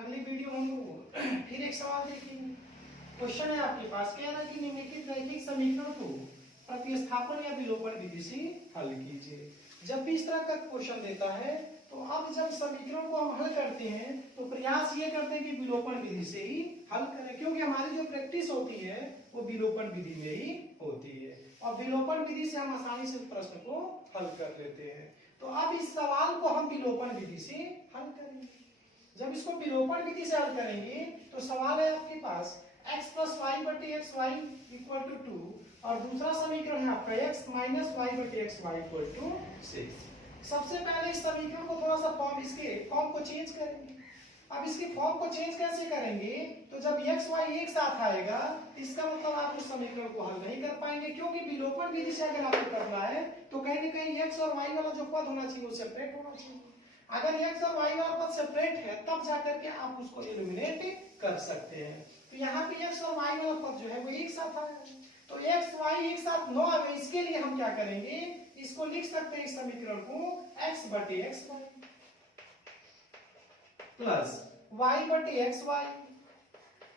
अगली वीडियो हम लोग फिर एक सवाल देखेंगे। क्वेश्चन है आपके पास, कह रहा है कि निम्नलिखित रैखिक समीकरण को प्रतिस्थापन या विलोपन विधि से हल कीजिए। जब भी इस तरह का क्वेश्चन देता है तो अब जब समीकरण को हम हल करते हैं तो प्रयास ये करते हैं कि विलोपन विधि से ही हल करें, क्योंकि हमारी जो प्रैक्टिस होती है वो विलोपन विधि में ही होती है और विलोपन विधि से हम आसानी से प्रश्न को हल कर लेते हैं। तो अब इस सवाल को हम विलोपन विधि से हल करेंगे। जब इसको विलोपन विधि से हल करेंगे तो सवाल है आपके पास x प्लस वाई बटे एक्स वाई इक्वल टू 2 और दूसरा समीकरण है आपका x माइनस वाई बटे एक्स वाई इक्वल टू 6। सबसे पहले इस समीकरण को थोड़ा सा इसके फॉर्म को चेंज करेंगे। अब इसके फॉर्म को चेंज कैसे करेंगे, तो जब x y एक साथ आएगा इसका मतलब आप उस समीकरण को हल नहीं कर पाएंगे, क्योंकि विलोपन विधि से अगर आपको करना है तो कहीं ना कहीं x और y वाला जो पद होना चाहिए वो सेपरेट होना चाहिए। अगर x और y वाला पद सेपरेट है तब जाकर के आप उसको एलिमिनेट कर सकते हैं। तो यहाँ पे x और y वाला पद जो है वो एक साथ आएगा, तो x y एक साथ न आए इसके लिए हम क्या करेंगे, इसको लिख सकते हैं इस समीकरण को x बटे एक्स वाई प्लस y बटे एक्स वाई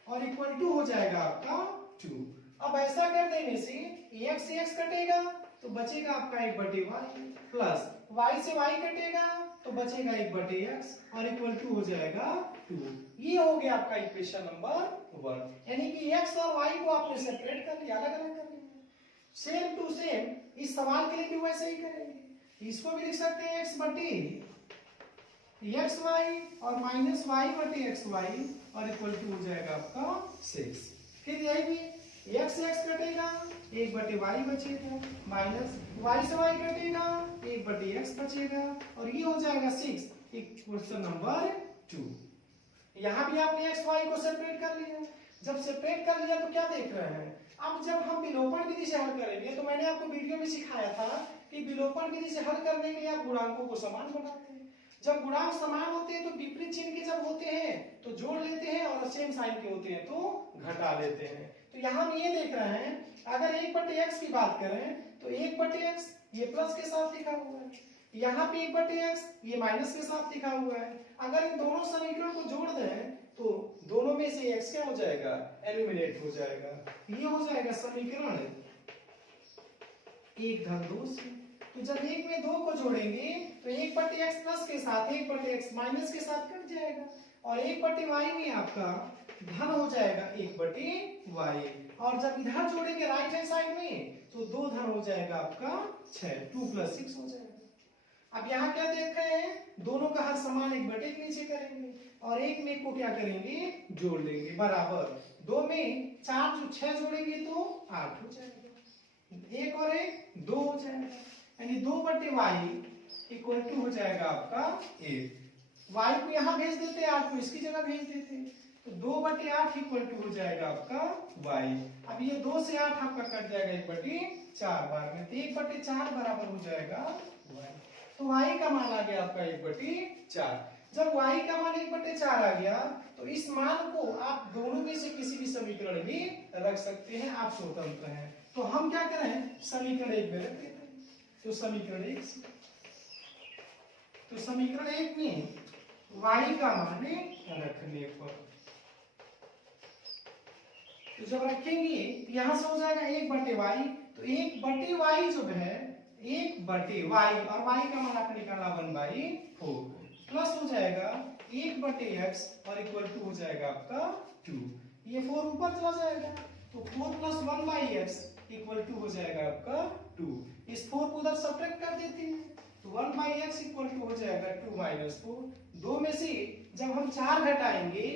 और इक्वल टू हो जाएगा आपका 2। अब ऐसा कर देने से x से x कटेगा तो बचेगा आपका 1 बटे y प्लस y से y कटेगा तो बचेगा 1 बटे x और इक्वल टू हो जाएगा 2। ये हो गया आपका इक्वेशन नंबर 1, यानी कि x और y को आपने सेपरेट कर लिया, अलग अलग कर लिया। सेम टू सेम इस सवाल के लिए भी वैसे ही करेंगे। इसको भी लिख सकते हैं x बटे एक्स वाई और माइनस वाई बटे एक्स वाई और इक्वल टू हो जाएगा आपका 6। फिर यही भी x से x कटेगा 1 बटे y बचेगा माइनस y से y कटेगा 1 बटे x बचेगा और ये हो जाएगा 6। Question number 2। यहाँ भी आपने x y को सेपरेट कर लिया। जब सेपरेट कर लिया तो क्या देख रहे हैं, अब जब हम विलोपन विधि से हल करेंगे तो मैंने आपको वीडियो में सिखाया था कि विलोपन विधि से हल करने के लिए आप गुणांकों को समान बनाते हैं। जब गुणांक समान होते हैं तो विपरीत चिन्ह के जब होते हैं तो जोड़ लेते हैं और सेम साइन के होते हैं तो घटा लेते हैं। तो यहाँ हम ये देख रहे हैं, अगर 1 बटे एक्स की बात करें तो 1 बटे एक्स ये प्लस के साथ लिखा हुआ है, यहाँ पे 1 बटे एक्स ये माइनस के साथ लिखा हुआ है। अगर इन दोनों समीकरण को जोड़ दें तो दोनों में से x क्या हो जाएगा, एलिमिनेट हो जाएगा। ये हो जाएगा समीकरण 1 धन 2 से। तो जब 1 में 2 को जोड़ेंगे तो 1 बटे एक्स प्लस के साथ 1 बटे एक्स माइनस के साथ कट जाएगा और 1 बटे वाई में आपका धन हो जाएगा 1 बटे वाई और जब इधर जोड़ेंगे राइट हैंड साइड में तो 2 धन हो जाएगा आपका 6, 2 प्लस 6 हो जाएगा। अब यहाँ क्या देख रहे हैं, दोनों का हर समान 1 बटे के नीचे करेंगे और 1 में को क्या करेंगे, जोड़ लेंगे बराबर 2 में 4 जो 6 जोड़ेंगे तो 8 हो जाएगा, 1 और 1 2 हो जाएगा, यानी 2 बटे वाई इक्वल टू हो जाएगा आपका 1। वाई को यहाँ भेज देते हैं, 8 को इसकी जगह भेज देते हैं तो 2 बटे 8 इक्वल टू हो जाएगा आपका वाई। अब ये 2 से 8 आपका कट जाएगा 1 बटे 4 बार में, तो 1 बटे 4 बराबर हो जाएगा वाई। तो y का मान आ गया आपका 1 बटे 4। जब y का मान 1 बटे 4 आ गया तो इस मान को आप दोनों में से किसी भी समीकरण में रख सकते हैं, आप स्वतंत्र हैं। तो हम क्या करें, समीकरण 1 में रख देते हैं। तो समीकरण 1 से तो समीकरण 1 में y का मान रखने पर तो जब रखेंगे तो यहां से हो जाएगा 1 बटे वाई, तो 1 बटे वाई जो है 1 बटे वाई और वाई का मान आपने निकाला 1/4 प्लस हो जाएगा 1 बटे एक्स और इक्वल टू हो जाएगा आपका 2। ये 4 ऊपर चला जाएगा तो 4 प्लस 1/x इक्वल टू हो जाएगा आपका 2। इस 4 को उधर सब्ट्रैक्ट कर देते हैं तो 1/x इक्वल टू हो जाएगा 2 माइनस 4। 2 में से जब हम 4 घटाएंगे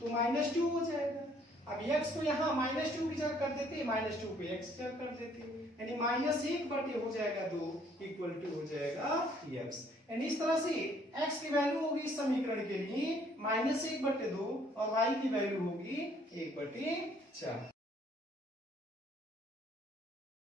तो -2 हो जाएगा। अब x को यहाँ -2 की जगह कर देते हैं, -2 को x की जगह कर देते हैं, यानी -1 बटे हो जाएगा 2 इक्वल टू हो जाएगा x। यानी इस तरह से x की वैल्यू होगी इस समीकरण के लिए -1 बटे 2 और y की वैल्यू होगी 1 बटे 4।